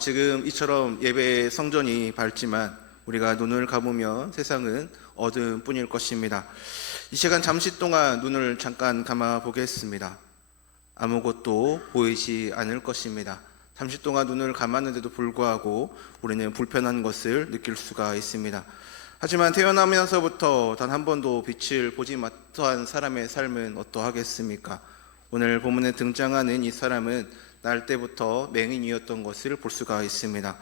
지금 이처럼 예배 성전이 밝지만 우리가 눈을 감으면 세상은 어두움뿐일 것입니다. 이 시간 잠시 동안 눈을 잠깐 감아 보겠습니다. 아무것도 보이지 않을 것입니다. 잠시 동안 눈을 감았는데도 불구하고 우리는 불편한 것을 느낄 수가 있습니다. 하지만 태어나면서부터 단 한 번도 빛을 보지 못한 사람의 삶은 어떠하겠습니까? 오늘 본문에 등장하는 이 사람은 날 때부터 맹인이었던 것을 볼 수가 있습니다.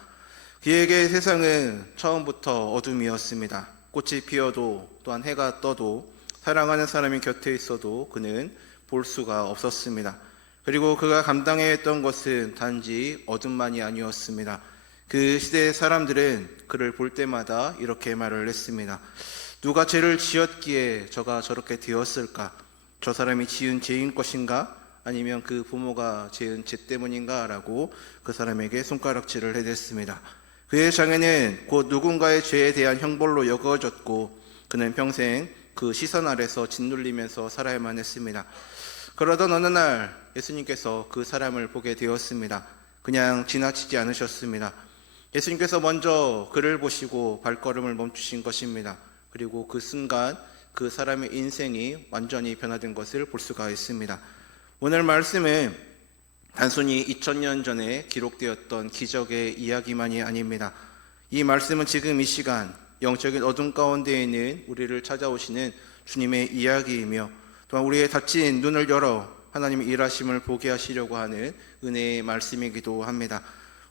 그에게 세상은 처음부터 어둠이었습니다. 꽃이 피어도 또한 해가 떠도 사랑하는 사람이 곁에 있어도 그는 볼 수가 없었습니다. 그리고 그가 감당해야 했던 것은 단지 어둠만이 아니었습니다. 그 시대의 사람들은 그를 볼 때마다 이렇게 말을 했습니다. 누가 죄를 지었기에 저가 저렇게 되었을까? 저 사람이 지은 죄인 것인가? 아니면 그 부모가 지은 죄 때문인가? 라고 그 사람에게 손가락질을 해댔습니다. 그의 장애는 곧 누군가의 죄에 대한 형벌로 여겨졌고 그는 평생 그 시선 아래서 짓눌리면서 살아야만 했습니다. 그러던 어느 날 예수님께서 그 사람을 보게 되었습니다. 그냥 지나치지 않으셨습니다. 예수님께서 먼저 그를 보시고 발걸음을 멈추신 것입니다. 그리고 그 순간 그 사람의 인생이 완전히 변화된 것을 볼 수가 있습니다. 오늘 말씀은 단순히 2000년 전에 기록되었던 기적의 이야기만이 아닙니다. 이 말씀은 지금 이 시간 영적인 어둠 가운데 있는 우리를 찾아오시는 주님의 이야기이며 또한 우리의 닫힌 눈을 열어 하나님의 일하심을 보게 하시려고 하는 은혜의 말씀이기도 합니다.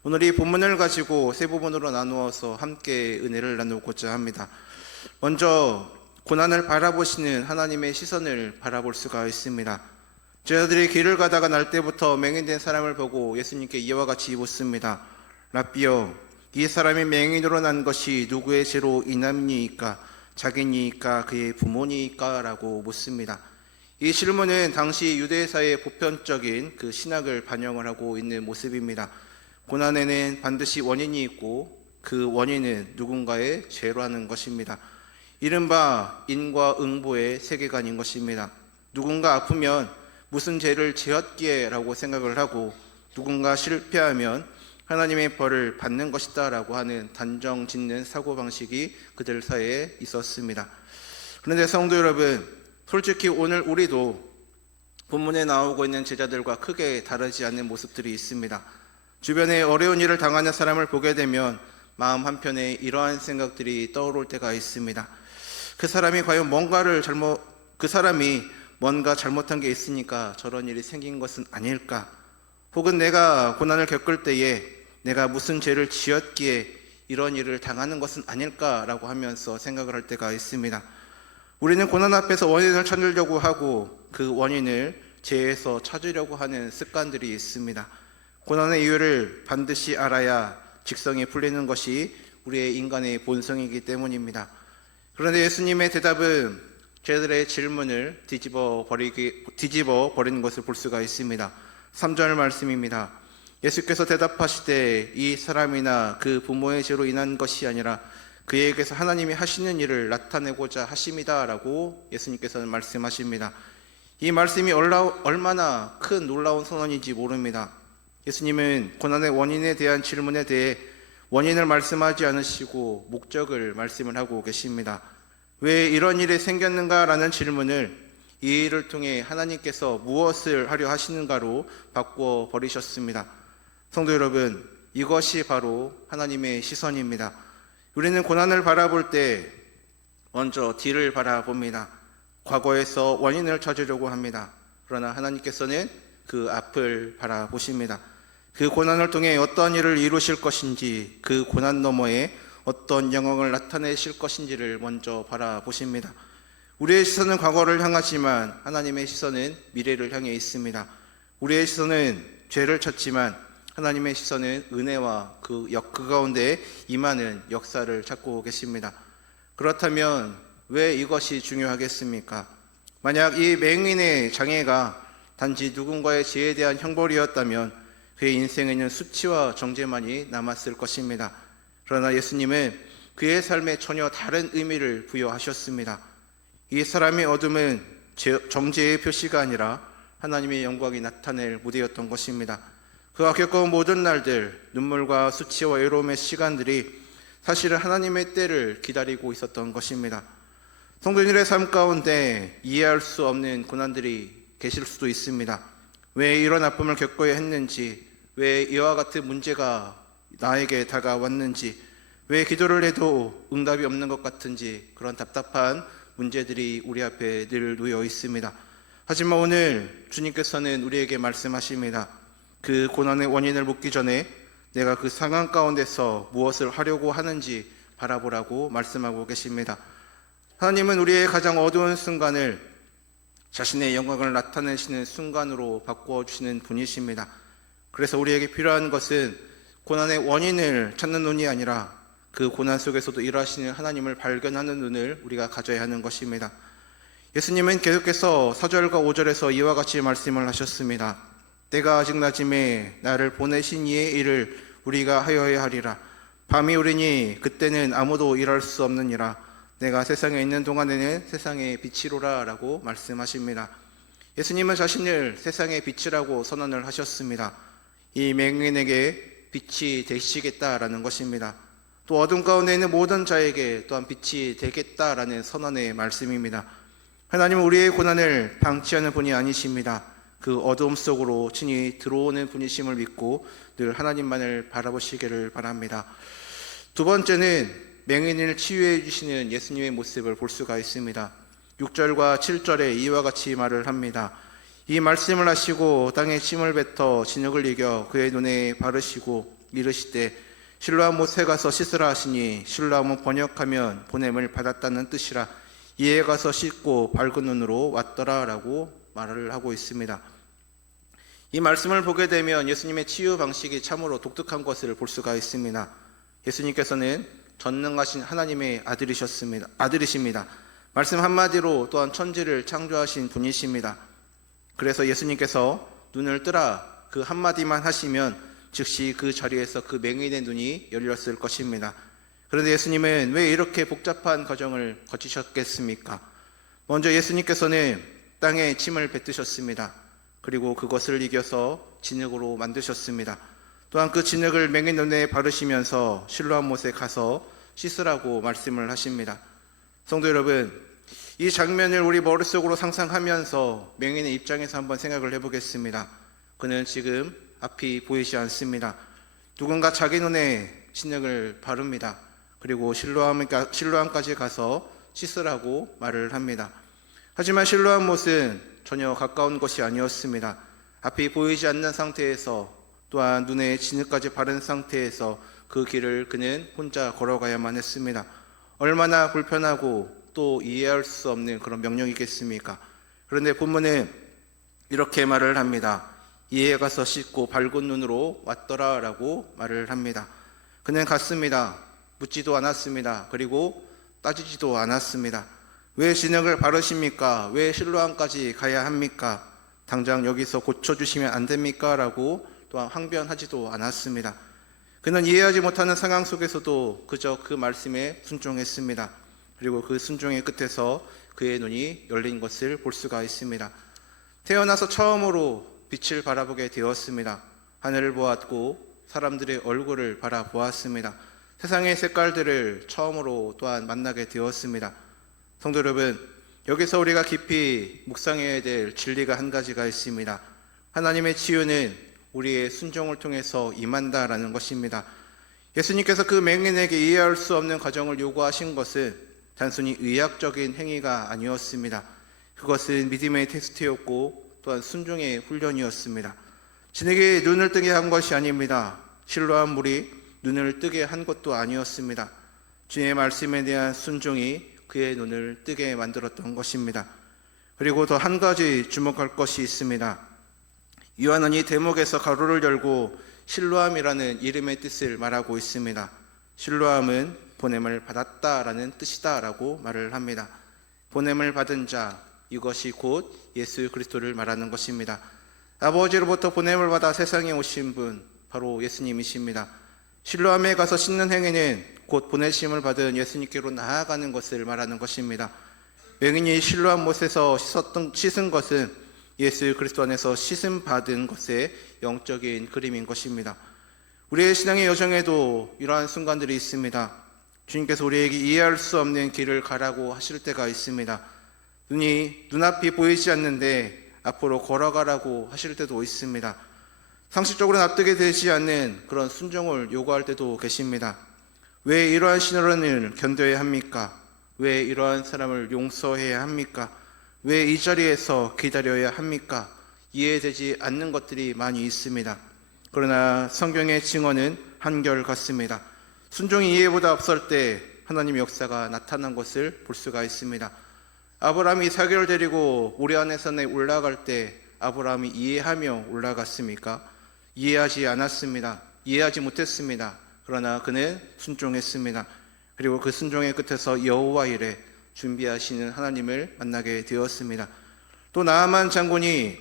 오늘 이 본문을 가지고 세 부분으로 나누어서 함께 은혜를 나누고자 합니다. 먼저 고난을 바라보시는 하나님의 시선을 바라볼 수가 있습니다. 제자들이 길을 가다가 날 때부터 맹인된 사람을 보고 예수님께 이와 같이 묻습니다. 라삐여, 이 사람이 맹인으로 난 것이 누구의 죄로 인함이니까? 자기니까 그의 부모니까? 라고 묻습니다. 이 질문은 당시 유대사의 보편적인 그 신학을 반영을 하고 있는 모습입니다. 고난에는 반드시 원인이 있고 그 원인은 누군가의 죄로 하는 것입니다. 이른바 인과 응보의 세계관인 것입니다. 누군가 아프면 무슨 죄를 지었기에 라고 생각을 하고 누군가 실패하면 하나님의 벌을 받는 것이다 라고 하는 단정 짓는 사고방식이 그들 사이에 있었습니다. 그런데 성도 여러분, 솔직히 오늘 우리도 본문에 나오고 있는 제자들과 크게 다르지 않는 모습들이 있습니다. 주변에 어려운 일을 당하는 사람을 보게 되면 마음 한편에 이러한 생각들이 떠오를 때가 있습니다. 그 사람이 과연 그 사람이 뭔가 잘못한 게 있으니까 저런 일이 생긴 것은 아닐까? 혹은 내가 고난을 겪을 때에 내가 무슨 죄를 지었기에 이런 일을 당하는 것은 아닐까라고 하면서 생각을 할 때가 있습니다. 우리는 고난 앞에서 원인을 찾으려고 하고 그 원인을 죄에서 찾으려고 하는 습관들이 있습니다. 고난의 이유를 반드시 알아야 직성이 풀리는 것이 우리의 인간의 본성이기 때문입니다. 그런데 예수님의 대답은 제자들의 질문을 뒤집어 버리는 것을 볼 수가 있습니다. 3절 말씀입니다. 예수께서 대답하시되 이 사람이나 그 부모의 죄로 인한 것이 아니라 그에게서 하나님이 하시는 일을 나타내고자 하심이다 라고 예수님께서는 말씀하십니다. 이 말씀이 얼마나 큰 놀라운 선언인지 모릅니다. 예수님은 고난의 원인에 대한 질문에 대해 원인을 말씀하지 않으시고 목적을 말씀을 하고 계십니다. 왜 이런 일이 생겼는가라는 질문을 이 일을 통해 하나님께서 무엇을 하려 하시는가로 바꾸어 버리셨습니다. 성도 여러분, 이것이 바로 하나님의 시선입니다. 우리는 고난을 바라볼 때 먼저 뒤를 바라봅니다. 과거에서 원인을 찾으려고 합니다. 그러나 하나님께서는 그 앞을 바라보십니다. 그 고난을 통해 어떤 일을 이루실 것인지, 그 고난 너머에 어떤 영광을 나타내실 것인지를 먼저 바라보십니다. 우리의 시선은 과거를 향하지만 하나님의 시선은 미래를 향해 있습니다. 우리의 시선은 죄를 찾지만 하나님의 시선은 은혜와 그 가운데 임하는 역사를 찾고 계십니다. 그렇다면 왜 이것이 중요하겠습니까? 만약 이 맹인의 장애가 단지 누군가의 죄에 대한 형벌이었다면 그의 인생에는 수치와 정죄만이 남았을 것입니다. 그러나 예수님은 그의 삶에 전혀 다른 의미를 부여하셨습니다. 이 사람의 어둠은 정죄의 표시가 아니라 하나님의 영광이 나타낼 무대였던 것입니다. 그가 겪어온 모든 날들, 눈물과 수치와 외로움의 시간들이 사실은 하나님의 때를 기다리고 있었던 것입니다. 성도님들의 삶 가운데 이해할 수 없는 고난들이 계실 수도 있습니다. 왜 이런 아픔을 겪어야 했는지, 왜 이와 같은 문제가 나에게 다가왔는지, 왜 기도를 해도 응답이 없는 것 같은지, 그런 답답한 문제들이 우리 앞에 늘 놓여 있습니다. 하지만 오늘 주님께서는 우리에게 말씀하십니다. 그 고난의 원인을 묻기 전에 내가 그 상황 가운데서 무엇을 하려고 하는지 바라보라고 말씀하고 계십니다. 하나님은 우리의 가장 어두운 순간을 자신의 영광을 나타내시는 순간으로 바꾸어 주시는 분이십니다. 그래서 우리에게 필요한 것은 고난의 원인을 찾는 눈이 아니라 그 고난 속에서도 일하시는 하나님을 발견하는 눈을 우리가 가져야 하는 것입니다. 예수님은 계속해서 4절과 5절에서 이와 같이 말씀을 하셨습니다. 때가 아직 낮음에 나를 보내신 이의 일을 우리가 하여야 하리라. 밤이 오리니 그때는 아무도 일할 수 없느니라. 내가 세상에 있는 동안에는 세상의 빛이로라 라고 말씀하십니다. 예수님은 자신을 세상의 빛이라고 선언을 하셨습니다. 이 맹인에게 빛이 되시겠다라는 것입니다. 또 어둠 가운데 있는 모든 자에게 또한 빛이 되겠다라는 선언의 말씀입니다. 하나님은 우리의 고난을 방치하는 분이 아니십니다. 그 어두움 속으로 친히 들어오는 분이심을 믿고 늘 하나님만을 바라보시기를 바랍니다. 두 번째는 맹인을 치유해 주시는 예수님의 모습을 볼 수가 있습니다. 6절과 7절에 이와 같이 말을 합니다. 이 말씀을 하시고 땅에 침을 뱉어 진흙을 이겨 그의 눈에 바르시고 이르시되 실로암 못에 가서 씻으라 하시니 실로암은 번역하면 보냄을 받았다는 뜻이라 이에 가서 씻고 밝은 눈으로 왔더라 라고 말을 하고 있습니다. 이 말씀을 보게 되면 예수님의 치유 방식이 참으로 독특한 것을 볼 수가 있습니다. 예수님께서는 전능하신 하나님의 아들이십니다. 말씀 한마디로 또한 천지를 창조하신 분이십니다. 그래서 예수님께서 눈을 뜨라 그 한마디만 하시면 즉시 그 자리에서 그 맹인의 눈이 열렸을 것입니다. 그런데 예수님은 왜 이렇게 복잡한 과정을 거치셨겠습니까? 먼저 예수님께서는 땅에 침을 뱉으셨습니다. 그리고 그것을 이겨서 진흙으로 만드셨습니다. 또한 그 진흙을 맹인 눈에 바르시면서 실로암 못에 가서 씻으라고 말씀을 하십니다. 성도 여러분, 이 장면을 우리 머릿속으로 상상하면서 맹인의 입장에서 한번 생각을 해보겠습니다. 그는 지금 앞이 보이지 않습니다. 누군가 자기 눈에 진흙을 바릅니다. 그리고 실로암까지 가서 씻으라고 말을 합니다. 하지만 실로암 못은 전혀 가까운 곳이 아니었습니다. 앞이 보이지 않는 상태에서 또한 눈에 진흙까지 바른 상태에서 그 길을 그는 혼자 걸어가야만 했습니다. 얼마나 불편하고 또 이해할 수 없는 그런 명령이겠습니까? 그런데 본문은 이렇게 말을 합니다. 이에 가서 씻고 밝은 눈으로 왔더라 라고 말을 합니다. 그는 갔습니다. 묻지도 않았습니다. 그리고 따지지도 않았습니다. 왜 진흙을 바르십니까? 왜 실로암까지 가야 합니까? 당장 여기서 고쳐주시면 안 됩니까? 라고 또한 항변하지도 않았습니다. 그는 이해하지 못하는 상황 속에서도 그저 그 말씀에 순종했습니다. 그리고 그 순종의 끝에서 그의 눈이 열린 것을 볼 수가 있습니다. 태어나서 처음으로 빛을 바라보게 되었습니다. 하늘을 보았고 사람들의 얼굴을 바라보았습니다. 세상의 색깔들을 처음으로 또한 만나게 되었습니다. 성도 여러분, 여기서 우리가 깊이 묵상해야 될 진리가 한 가지가 있습니다. 하나님의 치유는 우리의 순종을 통해서 임한다라는 것입니다. 예수님께서 그 맹인에게 이해할 수 없는 과정을 요구하신 것은 단순히 의학적인 행위가 아니었습니다. 그것은 믿음의 테스트였고 또한 순종의 훈련이었습니다. 진에게 눈을 뜨게 한 것이 아닙니다. 실로암 물이 눈을 뜨게 한 것도 아니었습니다. 주의 말씀에 대한 순종이 그의 눈을 뜨게 만들었던 것입니다. 그리고 더 한 가지 주목할 것이 있습니다. 요한은 이 대목에서 가로를 열고 실로암이라는 이름의 뜻을 말하고 있습니다. 실로암은 보냄을 받았다라는 뜻이다라고 말을 합니다. 보냄을 받은 자, 이것이 곧 예수 그리스도를 말하는 것입니다. 아버지로부터 보냄을 받아 세상에 오신 분, 바로 예수님이십니다. 실로암에 가서 씻는 행위는 곧 보내심을 받은 예수님께로 나아가는 것을 말하는 것입니다. 맹인이 실로암 못에서 씻은 것은 예수 그리스도 안에서 씻음 받은 것의 영적인 그림인 것입니다. 우리의 신앙의 여정에도 이러한 순간들이 있습니다. 주님께서 우리에게 이해할 수 없는 길을 가라고 하실 때가 있습니다. 눈앞이 보이지 않는데 앞으로 걸어가라고 하실 때도 있습니다. 상식적으로 납득이 되지 않는 그런 순종을 요구할 때도 계십니다. 왜 이러한 신호를 견뎌야 합니까? 왜 이러한 사람을 용서해야 합니까? 왜 이 자리에서 기다려야 합니까? 이해되지 않는 것들이 많이 있습니다. 그러나 성경의 증언은 한결같습니다. 순종이 이해보다 앞설 때 하나님의 역사가 나타난 것을 볼 수가 있습니다. 아브라함이 이삭을 데리고 모리아 산에 올라갈 때 아브라함이 이해하며 올라갔습니까? 이해하지 않았습니다. 이해하지 못했습니다. 그러나 그는 순종했습니다. 그리고 그 순종의 끝에서 여호와 이레 준비하시는 하나님을 만나게 되었습니다. 또 나아만 장군이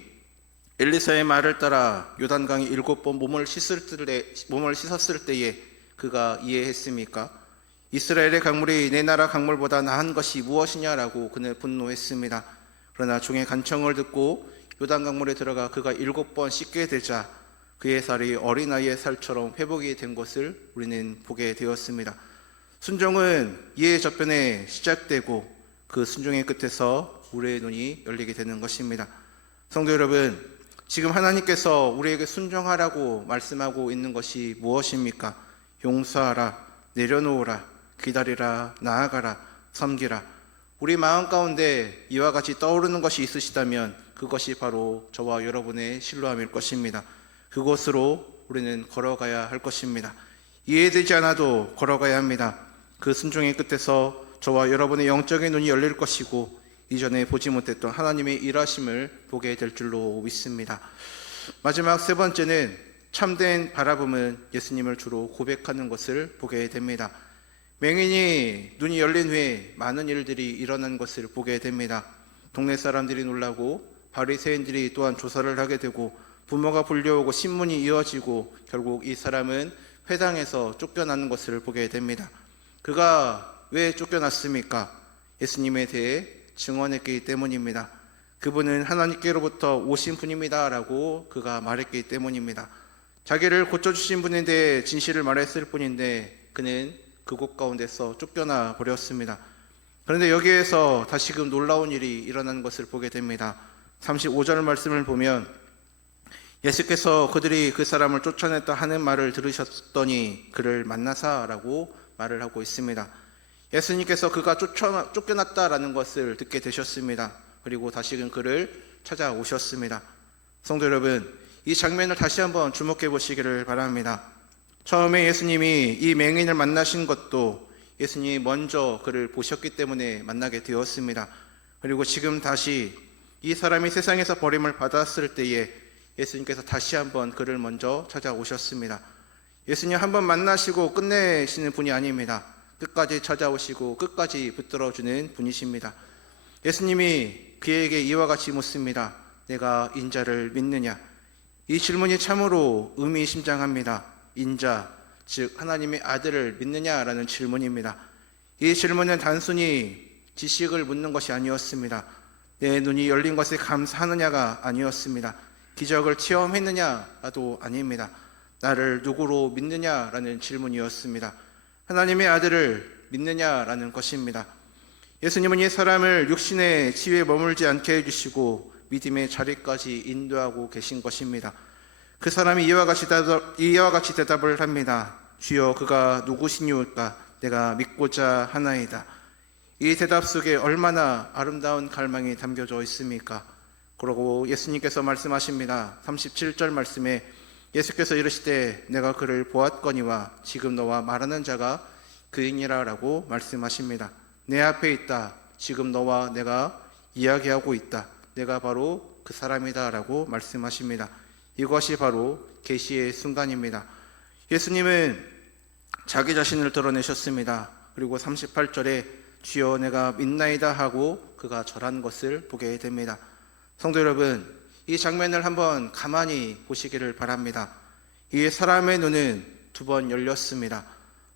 엘리사의 말을 따라 요단강에 7번 몸을 씻었을 때에 그가 이해했습니까? 이스라엘의 강물이 내 나라 강물보다 나은 것이 무엇이냐라고 그는 분노했습니다. 그러나 종의 간청을 듣고 요단 강물에 들어가 그가 7번 씻게 되자 그의 살이 어린아이의 살처럼 회복이 된 것을 우리는 보게 되었습니다. 순종은 이해의 저변에 시작되고 그 순종의 끝에서 우리의 눈이 열리게 되는 것입니다. 성도 여러분, 지금 하나님께서 우리에게 순종하라고 말씀하고 있는 것이 무엇입니까? 용서하라, 내려놓으라, 기다리라, 나아가라, 섬기라. 우리 마음 가운데 이와 같이 떠오르는 것이 있으시다면 그것이 바로 저와 여러분의 신뢰함일 것입니다. 그곳으로 우리는 걸어가야 할 것입니다. 이해되지 않아도 걸어가야 합니다. 그 순종의 끝에서 저와 여러분의 영적인 눈이 열릴 것이고 이전에 보지 못했던 하나님의 일하심을 보게 될 줄로 믿습니다. 마지막 세 번째는 참된 바라봄은 예수님을 주로 고백하는 것을 보게 됩니다. 맹인이 눈이 열린 후에 많은 일들이 일어난 것을 보게 됩니다. 동네 사람들이 놀라고 바리새인들이 또한 조사를 하게 되고 부모가 불려오고 신문이 이어지고 결국 이 사람은 회당에서 쫓겨나는 것을 보게 됩니다. 그가 왜 쫓겨났습니까? 예수님에 대해 증언했기 때문입니다. 그분은 하나님께로부터 오신 분입니다 라고 그가 말했기 때문입니다. 자기를 고쳐주신 분에 대해 진실을 말했을 뿐인데 그는 그곳 가운데서 쫓겨나 버렸습니다. 그런데 여기에서 다시금 놀라운 일이 일어나는 것을 보게 됩니다. 35절 말씀을 보면 예수께서 그들이 그 사람을 쫓아냈다 하는 말을 들으셨더니 그를 만나사라고 말을 하고 있습니다. 예수님께서 그가 쫓겨났다라는 것을 듣게 되셨습니다. 그리고 다시금 그를 찾아오셨습니다. 성도 여러분, 이 장면을 다시 한번 주목해 보시기를 바랍니다. 처음에 예수님이 이 맹인을 만나신 것도 예수님이 먼저 그를 보셨기 때문에 만나게 되었습니다. 그리고 지금 다시 이 사람이 세상에서 버림을 받았을 때에 예수님께서 다시 한번 그를 먼저 찾아오셨습니다. 예수님 한번 만나시고 끝내시는 분이 아닙니다. 끝까지 찾아오시고 끝까지 붙들어주는 분이십니다. 예수님이 그에게 이와 같이 묻습니다. 내가 인자를 믿느냐? 이 질문이 참으로 의미심장합니다. 인자, 즉 하나님의 아들을 믿느냐라는 질문입니다. 이 질문은 단순히 지식을 묻는 것이 아니었습니다. 내 눈이 열린 것에 감사하느냐가 아니었습니다. 기적을 체험했느냐도 아닙니다. 나를 누구로 믿느냐라는 질문이었습니다. 하나님의 아들을 믿느냐라는 것입니다. 예수님은 이 사람을 육신의 지위에 머물지 않게 해주시고 믿음의 자리까지 인도하고 계신 것입니다. 그 사람이 이와 같이 대답을 합니다. 주여, 그가 누구시니까 내가 믿고자 하나이다. 이 대답 속에 얼마나 아름다운 갈망이 담겨져 있습니까? 그러고 예수님께서 말씀하십니다. 37절 말씀에 예수께서 이르시되 내가 그를 보았거니와 지금 너와 말하는 자가 그이니라 라고 말씀하십니다. 내 앞에 있다. 지금 너와 내가 이야기하고 있다. 내가 바로 그 사람이다 라고 말씀하십니다. 이것이 바로 계시의 순간입니다. 예수님은 자기 자신을 드러내셨습니다. 그리고 38절에 주여 내가 믿나이다 하고 그가 절한 것을 보게 됩니다. 성도 여러분, 이 장면을 한번 가만히 보시기를 바랍니다. 이 사람의 눈은 2번 열렸습니다.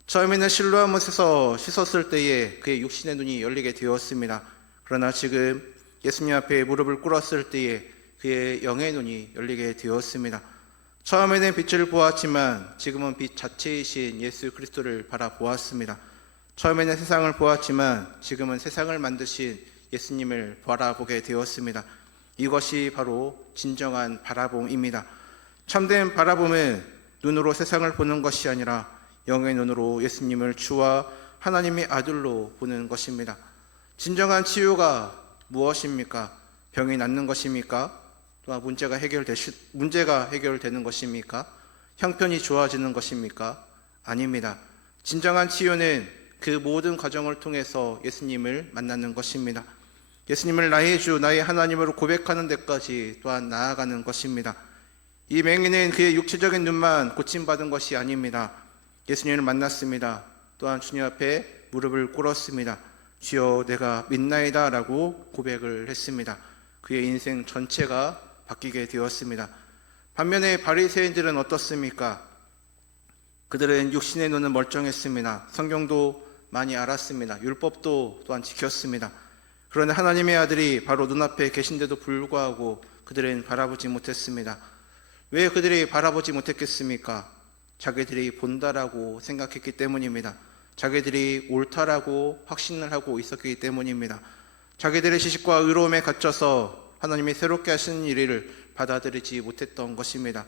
처음에는 실로암 못에서 씻었을 때에 그의 육신의 눈이 열리게 되었습니다. 그러나 지금 예수님 앞에 무릎을 꿇었을 때에 그의 영의 눈이 열리게 되었습니다. 처음에는 빛을 보았지만 지금은 빛 자체이신 예수 그리스도를 바라보았습니다. 처음에는 세상을 보았지만 지금은 세상을 만드신 예수님을 바라보게 되었습니다. 이것이 바로 진정한 바라봄입니다. 참된 바라봄은 눈으로 세상을 보는 것이 아니라 영의 눈으로 예수님을 주와 하나님의 아들로 보는 것입니다. 진정한 치유가 무엇입니까? 병이 낫는 것입니까? 또한 문제가 해결되는 것입니까? 형편이 좋아지는 것입니까? 아닙니다. 진정한 치유는 그 모든 과정을 통해서 예수님을 만나는 것입니다. 예수님을 나의 주, 나의 하나님으로 고백하는 데까지 또한 나아가는 것입니다. 이 맹인은 그의 육체적인 눈만 고침받은 것이 아닙니다. 예수님을 만났습니다. 또한 주님 앞에 무릎을 꿇었습니다. 주여 내가 믿나이다 라고 고백을 했습니다. 그의 인생 전체가 바뀌게 되었습니다. 반면에 바리새인들은 어떻습니까? 그들은 육신의 눈은 멀쩡했습니다. 성경도 많이 알았습니다. 율법도 또한 지켰습니다. 그런데 하나님의 아들이 바로 눈앞에 계신데도 불구하고 그들은 바라보지 못했습니다. 왜 그들이 바라보지 못했겠습니까? 자기들이 본다라고 생각했기 때문입니다. 자기들이 옳다라고 확신을 하고 있었기 때문입니다. 자기들의 지식과 의로움에 갇혀서 하나님이 새롭게 하시는 일을 받아들이지 못했던 것입니다.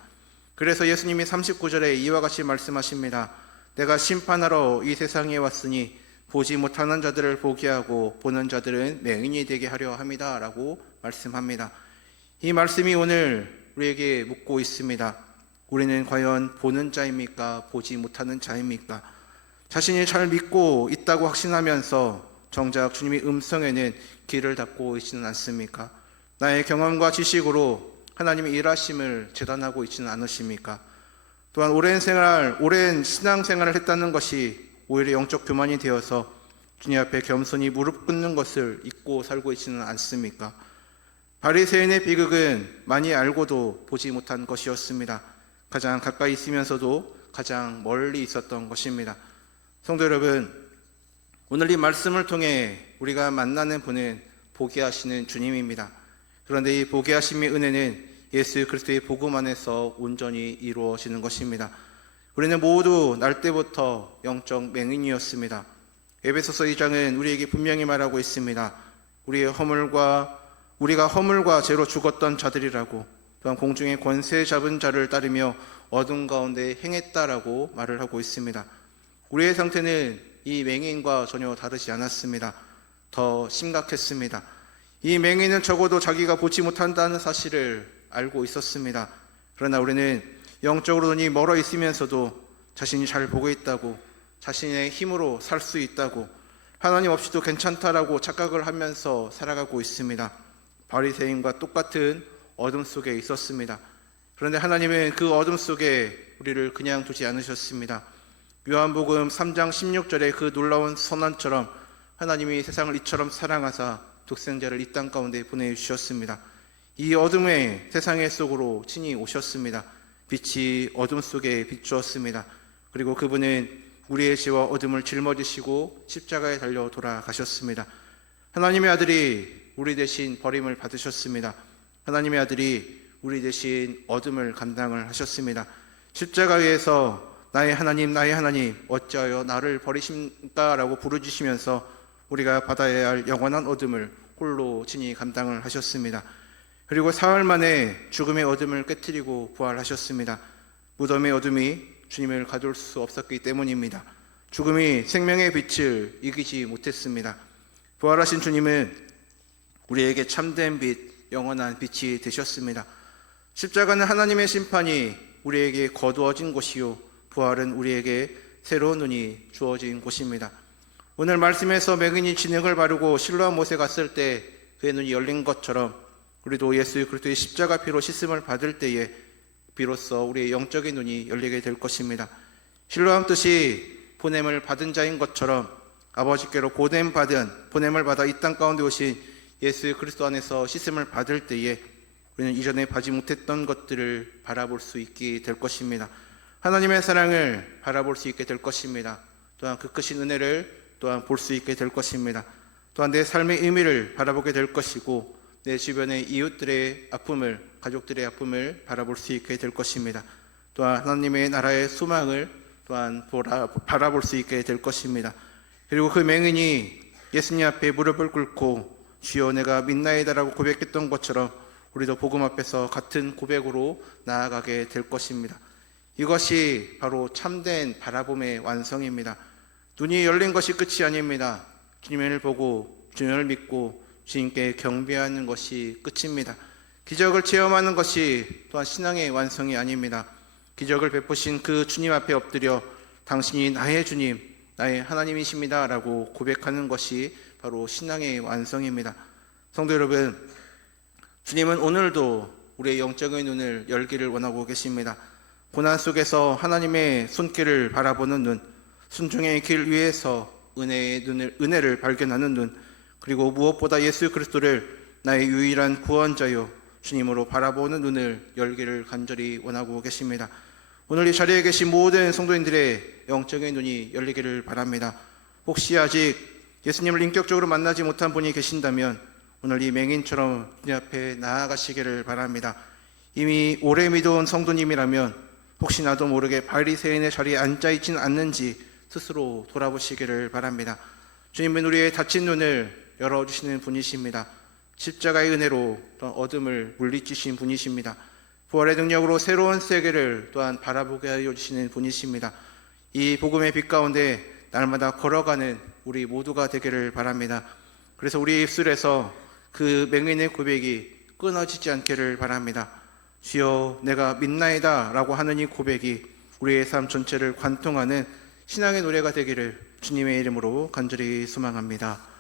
그래서 예수님이 39절에 이와 같이 말씀하십니다. 내가 심판하러 이 세상에 왔으니 보지 못하는 자들을 보게 하고 보는 자들은 맹인이 되게 하려 함이다 라고 말씀합니다. 이 말씀이 오늘 우리에게 묻고 있습니다. 우리는 과연 보는 자입니까? 보지 못하는 자입니까? 자신이 잘 믿고 있다고 확신하면서 정작 주님의 음성에는 귀를 닫고 있지는 않습니까? 나의 경험과 지식으로 하나님의 일하심을 재단하고 있지는 않으십니까? 또한 오랜 신앙생활을 했다는 것이 오히려 영적 교만이 되어서 주님 앞에 겸손히 무릎 꿇는 것을 잊고 살고 있지는 않습니까? 바리새인의 비극은 많이 알고도 보지 못한 것이었습니다. 가장 가까이 있으면서도 가장 멀리 있었던 것입니다. 성도 여러분, 오늘 이 말씀을 통해 우리가 만나는 분은 보게 하시는 주님입니다. 그런데 이 보게 하심의 은혜는 예수 그리스도의 복음 안에서 온전히 이루어지는 것입니다. 우리는 모두 날 때부터 영적 맹인이었습니다. 에베소서 2장은 우리에게 분명히 말하고 있습니다. 우리가 허물과 죄로 죽었던 자들이라고, 또한 공중의 권세 잡은 자를 따르며 어둠 가운데 행했다라고 말을 하고 있습니다. 우리의 상태는 이 맹인과 전혀 다르지 않았습니다. 더 심각했습니다. 이 맹인은 적어도 자기가 보지 못한다는 사실을 알고 있었습니다. 그러나 우리는 영적으로 눈이 멀어 있으면서도 자신이 잘 보고 있다고, 자신의 힘으로 살 수 있다고, 하나님 없이도 괜찮다라고 착각을 하면서 살아가고 있습니다. 바리새인과 똑같은 어둠 속에 있었습니다. 그런데 하나님은 그 어둠 속에 우리를 그냥 두지 않으셨습니다. 요한복음 3장 16절에 그 놀라운 선언처럼 하나님이 세상을 이처럼 사랑하사 독생자를 이 땅 가운데 보내주셨습니다. 이 어둠의 세상의 속으로 친히 오셨습니다. 빛이 어둠 속에 비추었습니다. 그리고 그분은 우리의 죄와 어둠을 짊어지시고 십자가에 달려 돌아가셨습니다. 하나님의 아들이 우리 대신 버림을 받으셨습니다. 하나님의 아들이 우리 대신 어둠을 감당을 하셨습니다. 십자가 위에서 나의 하나님 어찌하여 나를 버리십니까? 라고 부르짖으면서 우리가 받아야 할 영원한 어둠을 홀로 친히 감당을 하셨습니다. 그리고 사흘 만에 죽음의 어둠을 깨뜨리고 부활하셨습니다. 무덤의 어둠이 주님을 가둘 수 없었기 때문입니다. 죽음이 생명의 빛을 이기지 못했습니다. 부활하신 주님은 우리에게 참된 빛, 영원한 빛이 되셨습니다. 십자가는 하나님의 심판이 우리에게 거두어진 곳이요, 부활은 우리에게 새로운 눈이 주어진 곳입니다. 오늘 말씀에서 맹인이 진흙을 바르고 실로암 못에 갔을 때 그의 눈이 열린 것처럼 우리도 예수 그리스도의 십자가 피로 씻음을 받을 때에 비로소 우리의 영적인 눈이 열리게 될 것입니다. 실로암 뜻이 보냄을 받은 자인 것처럼 아버지께로 보냄을 받아 이 땅 가운데 오신 예수 그리스도 안에서 씻음을 받을 때에 우리는 이전에 보지 못했던 것들을 바라볼 수 있게 될 것입니다. 하나님의 사랑을 바라볼 수 있게 될 것입니다. 또한 그 크신 은혜를 또한 볼 수 있게 될 것입니다. 또한 내 삶의 의미를 바라보게 될 것이고, 내 주변의 이웃들의 아픔을, 가족들의 아픔을 바라볼 수 있게 될 것입니다. 또한 하나님의 나라의 소망을 또한 바라볼 수 있게 될 것입니다. 그리고 그 맹인이 예수님 앞에 무릎을 꿇고 주여 내가 믿나이다라고 고백했던 것처럼 우리도 복음 앞에서 같은 고백으로 나아가게 될 것입니다. 이것이 바로 참된 바라봄의 완성입니다. 눈이 열린 것이 끝이 아닙니다. 주님을 보고 주님을 믿고 주님께 경배하는 것이 끝입니다. 기적을 체험하는 것이 또한 신앙의 완성이 아닙니다. 기적을 베푸신 그 주님 앞에 엎드려 당신이 나의 주님, 나의 하나님이십니다 라고 고백하는 것이 바로 신앙의 완성입니다. 성도 여러분, 주님은 오늘도 우리의 영적인 눈을 열기를 원하고 계십니다. 고난 속에서 하나님의 손길을 바라보는 눈, 순종의 길 위에서 은혜를 발견하는 눈, 그리고 무엇보다 예수 그리스도를 나의 유일한 구원자요 주님으로 바라보는 눈을 열기를 간절히 원하고 계십니다. 오늘 이 자리에 계신 모든 성도인들의 영적인 눈이 열리기를 바랍니다. 혹시 아직 예수님을 인격적으로 만나지 못한 분이 계신다면 오늘 이 맹인처럼 주님 앞에 나아가시기를 바랍니다. 이미 오래 믿어온 성도님이라면 혹시 나도 모르게 바리새인의 자리에 앉아있지는 않는지 스스로 돌아보시기를 바랍니다. 주님은 우리의 닫힌 눈을 열어주시는 분이십니다. 십자가의 은혜로 또한 어둠을 물리치신 분이십니다. 부활의 능력으로 새로운 세계를 또한 바라보게 하여 주시는 분이십니다. 이 복음의 빛 가운데 날마다 걸어가는 우리 모두가 되기를 바랍니다. 그래서 우리 입술에서 그 맹인의 고백이 끊어지지 않기를 바랍니다. 주여 내가 믿나이다 라고 하는 이 고백이 우리의 삶 전체를 관통하는 신앙의 노래가 되기를 주님의 이름으로 간절히 소망합니다.